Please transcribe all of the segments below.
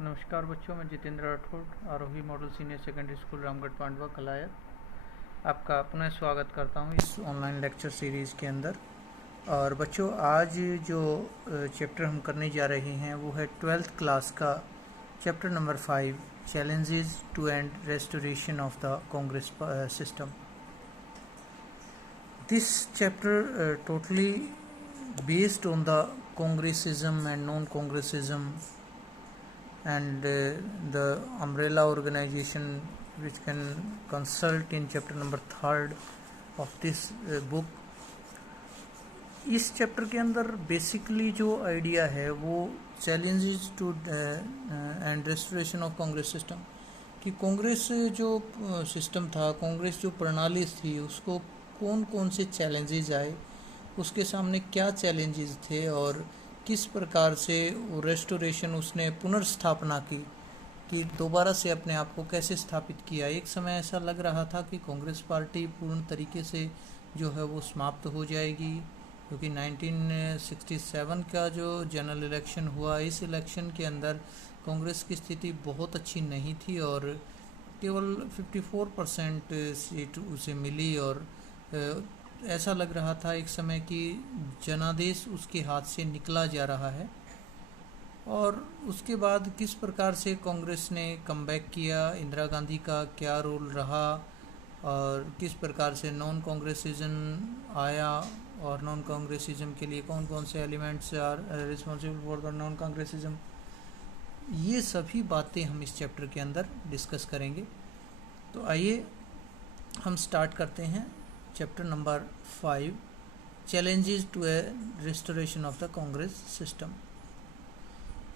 नमस्कार बच्चों, मैं Jitendra Rathore, Aarohi model senior secondary school Ramgarh Pandwa Kalayat आपका पुनः स्वागत करता हूं इस ऑनलाइन लेक्चर सीरीज़ के अंदर। और बच्चों, आज जो चैप्टर हम करने जा रहे हैं वो है 12th क्लास का chapter number 5, challenges to and restoration of the Congress system. This chapter totally based on the Congressism and non-Congressism and the umbrella organization which can consult in chapter number 3rd of this book। इस chapter के अंदर basically जो idea है वो challenges to and restoration of Congress system, कि कांग्रेस जो system था, कांग्रेस जो प्रणाली थी, उसको कौन कौन से चैलेंजेस आए, उसके सामने क्या चैलेंजेस थे और किस प्रकार से वो रेस्टोरेशन, उसने पुनर्स्थापना की कि दोबारा से अपने आप को कैसे स्थापित किया। एक समय ऐसा लग रहा था कि कांग्रेस पार्टी पूर्ण तरीके से जो है वो समाप्त हो जाएगी, क्योंकि 1967 का जो जनरल इलेक्शन हुआ, इस इलेक्शन के अंदर कांग्रेस की स्थिति बहुत अच्छी नहीं थी और केवल 54% सीट उसे मिली और ऐसा लग रहा था एक समय कि जनादेश उसके हाथ से निकला जा रहा है। और उसके बाद किस प्रकार से कांग्रेस ने कमबैक किया, इंदिरा गांधी का क्या रोल रहा और किस प्रकार से नॉन कांग्रेसिज्म आया और नॉन कांग्रेसिज्म के लिए कौन कौन से elements are responsible for the non Congressism, ये सभी बातें हम इस चैप्टर के अंदर डिस्कस करेंगे। तो आइए हम स्टार्ट करते हैं chapter number 5, challenges to a restoration of the Congress system,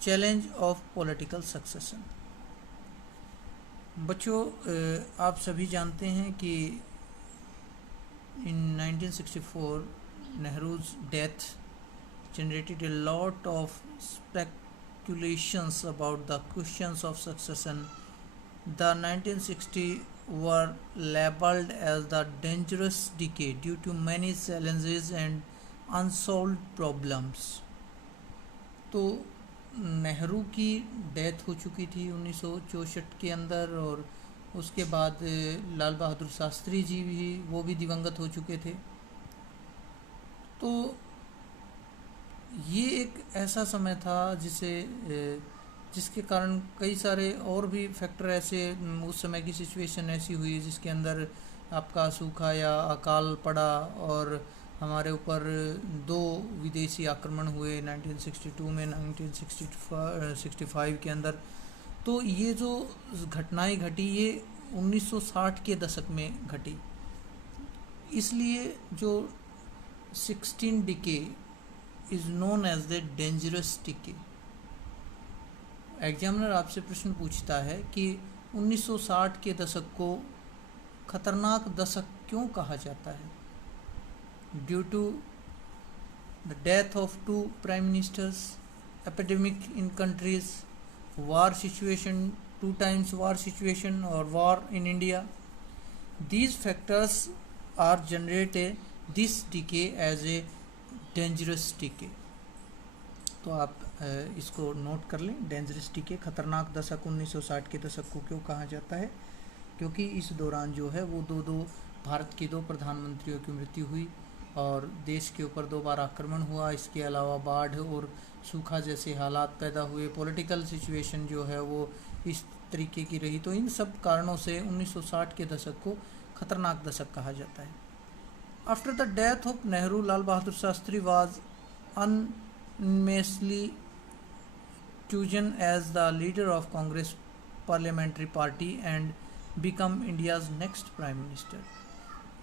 challenge of political succession। बच्चों, आप सभी जानते हैं कि in 1964 Nehru's death generated a lot of speculations about the questions of succession। The 1960 were labeled as the dangerous decade due to many challenges and unsolved problems। तो नेहरू की death हो चुकी थी 1964 के अंदर और उसके बाद लाल बहादुर शास्त्री जी भी, वो भी दिवंगत हो चुके थे। तो ये एक ऐसा समय था जिसके कारण कई सारे और भी फैक्टर ऐसे, उस समय की सिचुएशन ऐसी हुई जिसके अंदर आपका सूखा या अकाल पड़ा और हमारे ऊपर 2 विदेशी आक्रमण हुए 1962 में, 1965 के अंदर। तो ये जो घटनाएं घटी ये 1960 के दशक में घटी, इसलिए जो 16 decade is known as the dangerous decade. Examiner आपसे प्रश्न पूछता है कि 1960 के दशक को खतरनाक दशक क्यों कहा जाता है? Due to the death of 2 prime ministers, epidemic in countries, war situation, 2 times war situation और war in India. These factors are generate this decay as a dangerous decay. तो आप इसको नोट कर लें, डेंजरस डिके, खतरनाक दशक 1960 के दशक को क्यों कहा जाता है? क्योंकि इस दौरान जो है वो दो भारत के 2 प्रधानमंत्रियों की मृत्यु हुई और देश के ऊपर 2 बार आक्रमण हुआ। इसके अलावा बाढ़ और सूखा जैसे हालात पैदा हुए, पॉलिटिकल सिचुएशन जो है वो इस तरीके की रही। तो इन सब कारणों से 1960 के दशक को खतरनाक दशक कहा जाता है। After the death of Nehru, Lal Bahadur Shastri was unanimously chosen as the leader of Congress parliamentary party and become India's next prime minister।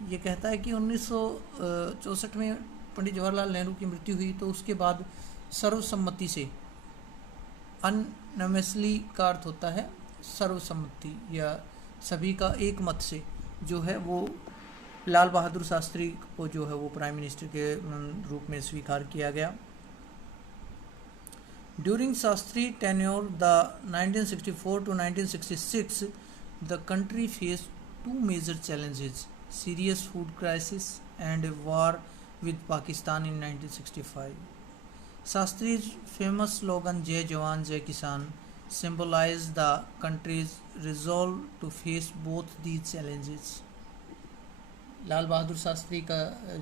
ये कहता है कि 1964 में पंडित जवाहरलाल नेहरू की मृत्यु हुई तो उसके बाद सर्वसम्मति से, अननमेसली का अर्थ होता है सर्वसम्मति या सभी का एक मत से, जो है वो लाल बहादुर शास्त्री को जो है वो प्राइम मिनिस्टर के रूप में स्वीकार किया गया। During Shastri tenure, the 1964 to 1966, the country faced 2 major challenges: serious food crisis and a war with Pakistan in 1965। Shastri's famous slogan "Jai Jawan, Jai Kisan" symbolize the country's resolve to face both these challenges. लाल बहादुर शास्त्री का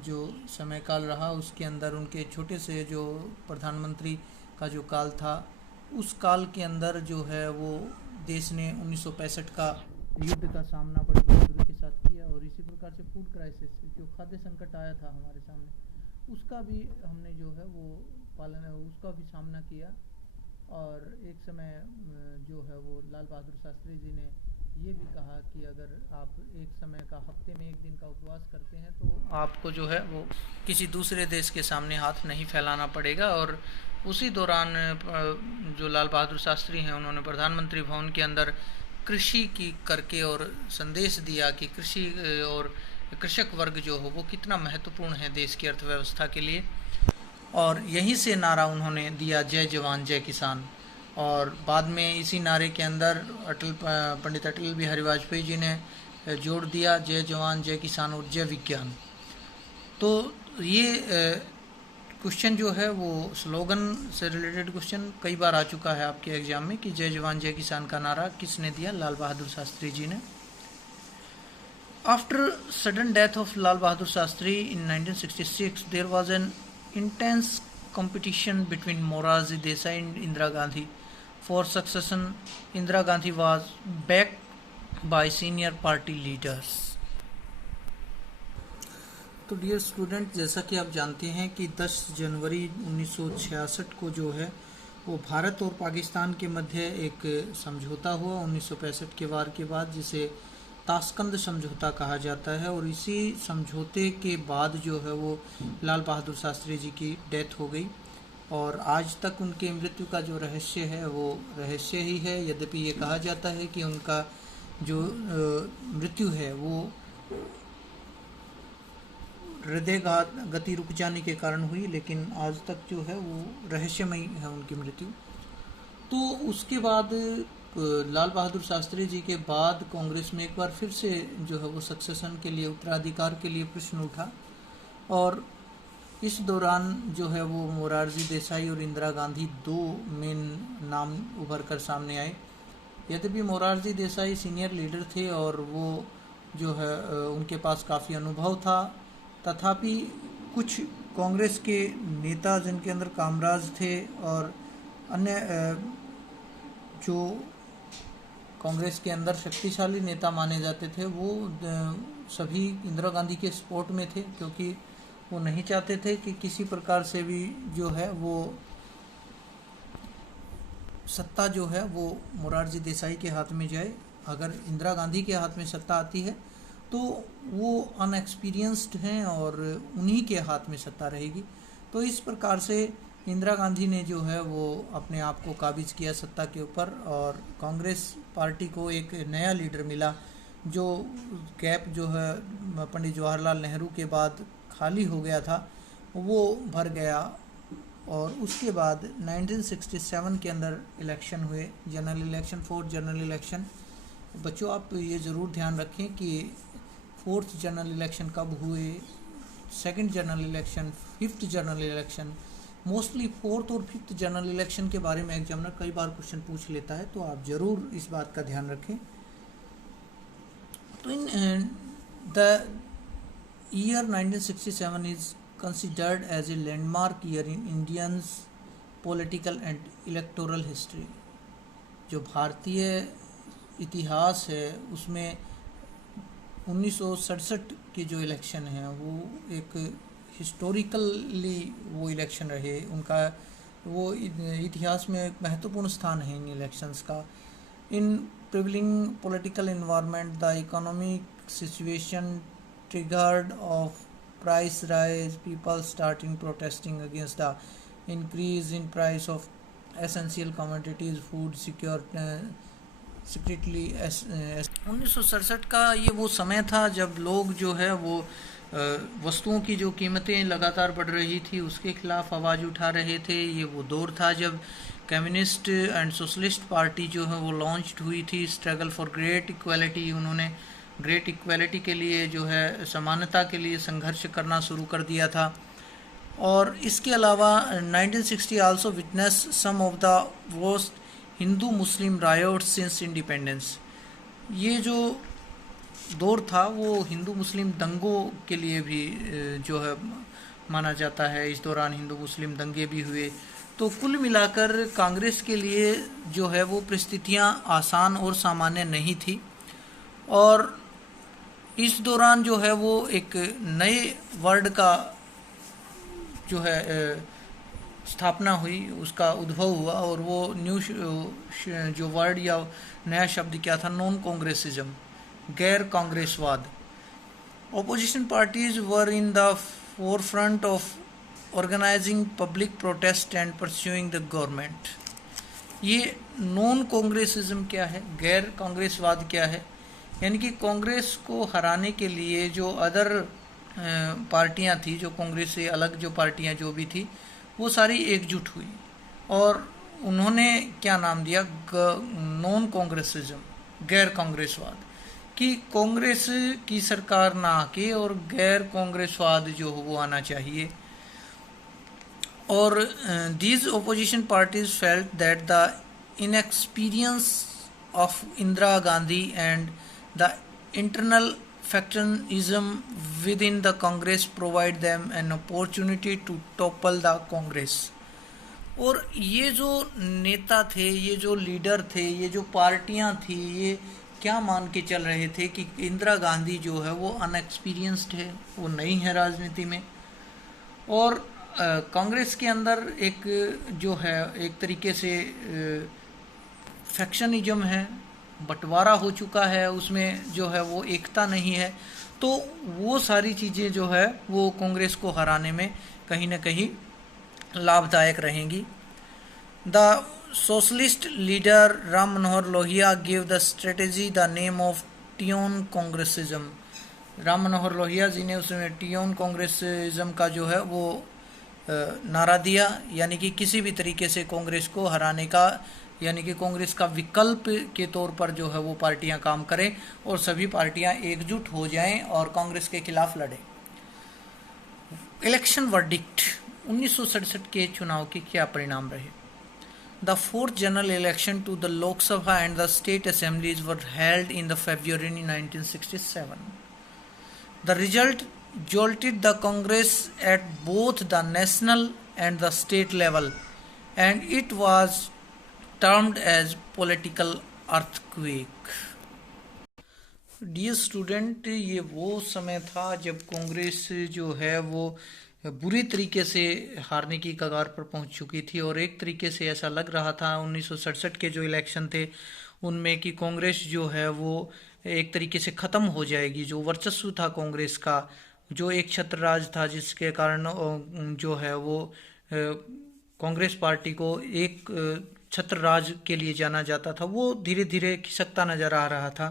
जो समय काल रहा उसके अंदर उनके छोटे से जो प्रधानमंत्री का जो काल था, उस काल के अंदर जो है वो देश ने 1965 का युद्ध का सामना बड़ी बहादुरी के साथ किया। और इसी प्रकार से फूड क्राइसिस, जो खाद्य संकट आया था हमारे सामने, उसका भी हमने जो है वो उसका भी सामना किया। और एक समय जो है वो लाल बहादुर शास्त्री जी ने ये भी कहा कि अगर आप एक समय का हफ्ते में एक दिन का उपवास करते हैं तो आपको जो है वो किसी दूसरे देश के सामने हाथ नहीं फैलाना पड़ेगा। और उसी दौरान जो लाल बहादुर शास्त्री हैं उन्होंने प्रधानमंत्री भवन के अंदर कृषि की करके और संदेश दिया कि कृषि और कृषक वर्ग जो हो वो कितना महत्वपूर्ण है देश की अर्थव्यवस्था के लिए। और यहीं से नारा उन्होंने दिया, जय जवान जय किसान। और बाद में इसी नारे के अंदर पंडित अटल बिहारी वाजपेयी जी ने जोड़ दिया, जय जवान जय किसान और जय विज्ञान। तो ये क्वेश्चन जो है वो स्लोगन से रिलेटेड क्वेश्चन कई बार आ चुका है आपके एग्जाम में कि जय जवान जय किसान का नारा किसने दिया? लाल बहादुर शास्त्री जी ने। After sudden death of Lal Bahadur Shastri in 1966 there was an intense competition between Morarji Desai and Indira Gandhi for succession. Indira Gandhi was backed by senior party leaders. तो डियर स्टूडेंट, जैसा कि आप जानते हैं कि 10 जनवरी 1966 को जो है वो भारत और पाकिस्तान के मध्य एक समझौता हुआ 1965 के वार के बाद, जिसे ताशकंद समझौता कहा जाता है। और इसी समझौते के बाद जो है वो लाल बहादुर शास्त्री जी की डेथ हो गई। और आज तक उनके मृत्यु का जो रहस्य है वो रहस्य ही है। यद्यपि ये कहा जाता है कि उनका जो मृत्यु है वो हृदय गति रुक जाने के कारण हुई, लेकिन आज तक जो है वो रहस्यमयी है उनकी मृत्यु। तो उसके बाद लाल बहादुर शास्त्री जी के बाद कांग्रेस में एक बार फिर से जो है वो सक्सेशन के लिए, उत्तराधिकार के लिए प्रश्न उठा। और इस दौरान जो है वो मोरारजी देसाई और इंदिरा गांधी दो मेन नाम उभर कर सामने आए। यद्यपि मोरारजी देसाई सीनियर लीडर थे और वो जो है उनके पास काफ़ी अनुभव था, तथापि कुछ कांग्रेस के नेता जिनके अंदर कामराज थे और अन्य जो कांग्रेस के अंदर शक्तिशाली नेता माने जाते थे, वो सभी इंदिरा गांधी के सपोर्ट में थे, क्योंकि वो नहीं चाहते थे कि किसी प्रकार से भी जो है वो सत्ता जो है वो मोरारजी देसाई के हाथ में जाए। अगर इंदिरा गांधी के हाथ में सत्ता आती है तो वो अनएक्सपीरियंस्ड हैं और उन्हीं के हाथ में सत्ता रहेगी। तो इस प्रकार से इंदिरा गांधी ने जो है वो अपने आप को काबिज किया सत्ता के ऊपर, और कांग्रेस पार्टी को एक नया लीडर मिला। जो गैप जो है पंडित जवाहरलाल नेहरू के बाद खाली हो गया था वो भर गया। और उसके बाद 1967 के अंदर इलेक्शन हुए, general election, 4th general election. बच्चों आप ये ज़रूर ध्यान रखें कि 4th जनरल इलेक्शन कब हुए, 2nd general election, 5th general election. Mostly 4th और 5th जनरल इलेक्शन के बारे में एग्जामिनर कई बार क्वेश्चन पूछ लेता है, तो आप ज़रूर इस बात का ध्यान रखें। तो in the year 1967 is considered as a landmark year in Indians political and electoral history। जो भारतीय इतिहास है उसमें 1967 की जो इलेक्शन है वो एक हिस्टोरिकली वो इलेक्शन रहे, उनका वो इतिहास में एक महत्वपूर्ण स्थान है इन इलेक्शंस का। In prevailing political environment the economic situation triggered off price rise, people starting protesting against the increase in price of essential commodities, food secretly 1967 का ये वो समय था जब लोग जो है वो वस्तुओं की जो कीमतें लगातार बढ़ रही थी उसके खिलाफ आवाज़ उठा रहे थे। ये वो दौर था जब कम्युनिस्ट एंड सोशलिस्ट पार्टी जो है वो लॉन्च्ड हुई थी। स्ट्रगल फॉर ग्रेट इक्वालिटी, उन्होंने ग्रेट इक्वालिटी के लिए जो है समानता के लिए संघर्ष करना शुरू कर दिया था। और इसके अलावा 1960 also witness some of the worst Hindu Muslim riot since independence. ये जो दौर था वो हिंदू मुस्लिम दंगों के लिए भी जो है माना जाता है। इस दौरान हिंदू मुस्लिम दंगे भी हुए। तो कुल मिलाकर कांग्रेस के लिए जो है वो परिस्थितियां आसान और सामान्य नहीं थी, और इस दौरान जो है वो एक नए वर्ड का जो है स्थापना हुई, उसका उद्भव हुआ, और वो न्यू जो वर्ड या नया शब्द क्या था, नॉन कांग्रेसिज्म, गैर कांग्रेसवाद। Opposition parties were in the forefront of organising public protest and pursuing the government. ये नॉन कांग्रेसिज्म क्या है, गैर कांग्रेसवाद क्या है, यानी कि कांग्रेस को हराने के लिए जो अदर पार्टियां थी, जो कांग्रेस से अलग जो पार्टियां जो भी थी, वो सारी एकजुट हुई और उन्होंने क्या नाम दिया, नॉन कांग्रेसिज्म, गैर कांग्रेसवाद, कि कांग्रेस की सरकार ना आके और गैर कांग्रेसवाद जो हो वो आना चाहिए। और these opposition parties felt that the inexperience of Indira Gandhi and the internal factionism within the Congress provide them an opportunity to topple the Congress। और ये जो नेता थे, ये जो लीडर थे, ये जो पार्टियां थी, ये क्या मान के चल रहे थे कि इंदिरा गांधी जो है वो अनएक्सपीरियंस्ड है, वो नई है राजनीति में, और कांग्रेस के अंदर एक जो है एक तरीके से फैक्शनिज्म है, बंटवारा हो चुका है, उसमें जो है वो एकता नहीं है। तो वो सारी चीज़ें जो है वो कांग्रेस को हराने में कहीं ना कहीं लाभदायक रहेंगी। The socialist leader Ram Manohar Lohia give the strategy the name of टियोन कांग्रेसिज्म। राम मनोहर लोहिया जी ने उसमें टियोन कांग्रेसिज्म का जो है वो नारा दिया, यानी कि किसी भी तरीके से कांग्रेस को हराने का, यानी कि कांग्रेस का विकल्प के तौर पर जो है वो पार्टियां काम करें और सभी पार्टियां एकजुट हो जाएं और कांग्रेस के खिलाफ लड़ें। इलेक्शन वर्डिक्ट, 1967 के चुनाव के क्या परिणाम रहे। The fourth general election to the Lok Sabha and the state assemblies were held in the February 1967। The result jolted the Congress at both the national and the state level, and it was termed as political earthquake। Dear student, ये वो समय था जब कांग्रेस जो है वो बुरी तरीके से हारने की कगार पर पहुंच चुकी थी, और एक तरीके से ऐसा लग रहा था 1967 के जो इलेक्शन थे उनमें कि कांग्रेस जो है वो एक तरीके से ख़त्म हो जाएगी। जो वर्चस्व था कांग्रेस का, जो एक छत्र राज था, जिसके कारण जो है वो कांग्रेस पार्टी को एक छत्र राज के लिए जाना जाता था, वो धीरे धीरे खिसकता नजर आ रहा था।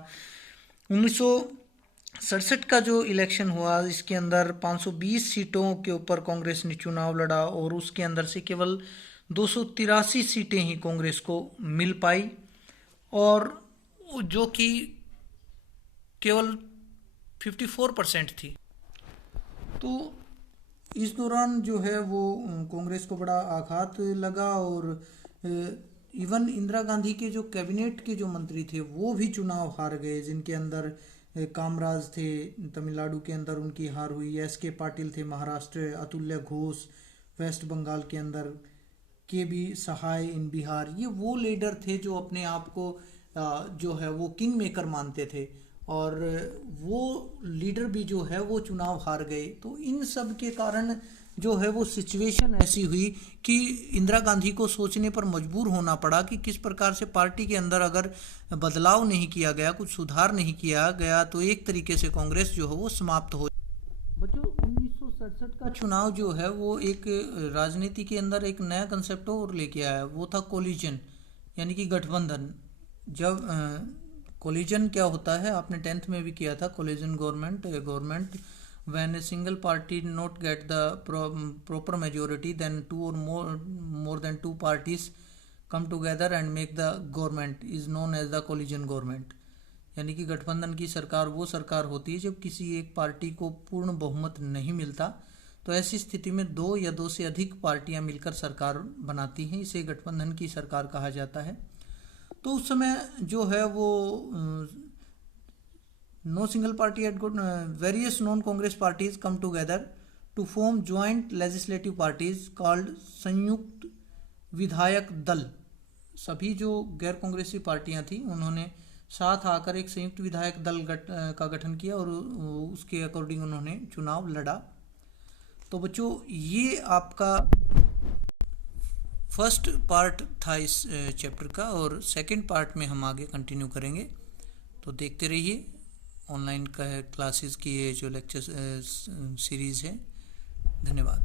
1967 का जो इलेक्शन हुआ, इसके अंदर 520 सीटों के ऊपर कांग्रेस ने चुनाव लड़ा और उसके अंदर से केवल 283 सीटें ही कांग्रेस को मिल पाई, और जो कि केवल 54% थी। तो इस दौरान जो है वो कांग्रेस को बड़ा आघात लगा, और इवन इंदिरा गांधी के जो कैबिनेट के जो मंत्री थे वो भी चुनाव हार गए, जिनके अंदर कामराज थे तमिलनाडु के अंदर, उनकी हार हुई। एस.के. पाटिल थे महाराष्ट्र, अतुल्य घोष वेस्ट बंगाल के अंदर, के.बी. सहाय इन बिहार। ये वो लीडर थे जो अपने आप को जो है वो किंग मेकर मानते थे, और वो लीडर भी जो है वो चुनाव हार गए। तो इन सब के कारण जो है वो सिचुएशन ऐसी हुई कि इंदिरा गांधी को सोचने पर मजबूर होना पड़ा कि किस प्रकार से पार्टी के अंदर अगर बदलाव नहीं किया गया, कुछ सुधार नहीं किया गया, तो एक तरीके से कांग्रेस जो है वो समाप्त हो। बच्चों, 1967 का चुनाव जो है वो एक राजनीति के अंदर एक नया कंसेप्ट और लेके आया, वो था कोलिजन, यानी कि गठबंधन। जब कोलिजन क्या होता है, आपने 10th में भी किया था, collision government when a single party not get the proper majority, then two or more than two parties come together and make the government is known as the coalition government। यानी कि गठबंधन की सरकार वो सरकार होती है जब किसी एक पार्टी को पूर्ण बहुमत नहीं मिलता, तो ऐसी स्थिति में दो या दो से अधिक पार्टियां मिलकर सरकार बनाती हैं, इसे गठबंधन की सरकार कहा जाता है। तो उस समय जो है वो no single party at good various non Congress parties come together to form joint legislative parties called Samyukta Vidhayak दल। सभी जो गैर कांग्रेसी पार्टियां थी उन्होंने साथ आकर एक संयुक्त विधायक दल का गठन किया और उसके अकॉर्डिंग उन्होंने चुनाव लड़ा। तो बच्चों ये आपका फर्स्ट पार्ट था इस चैप्टर का, और सेकंड पार्ट में हम आगे कंटिन्यू करेंगे। तो देखते रहिए ऑनलाइन का क्लासेस की ये जो लेक्चर सीरीज़ है। धन्यवाद।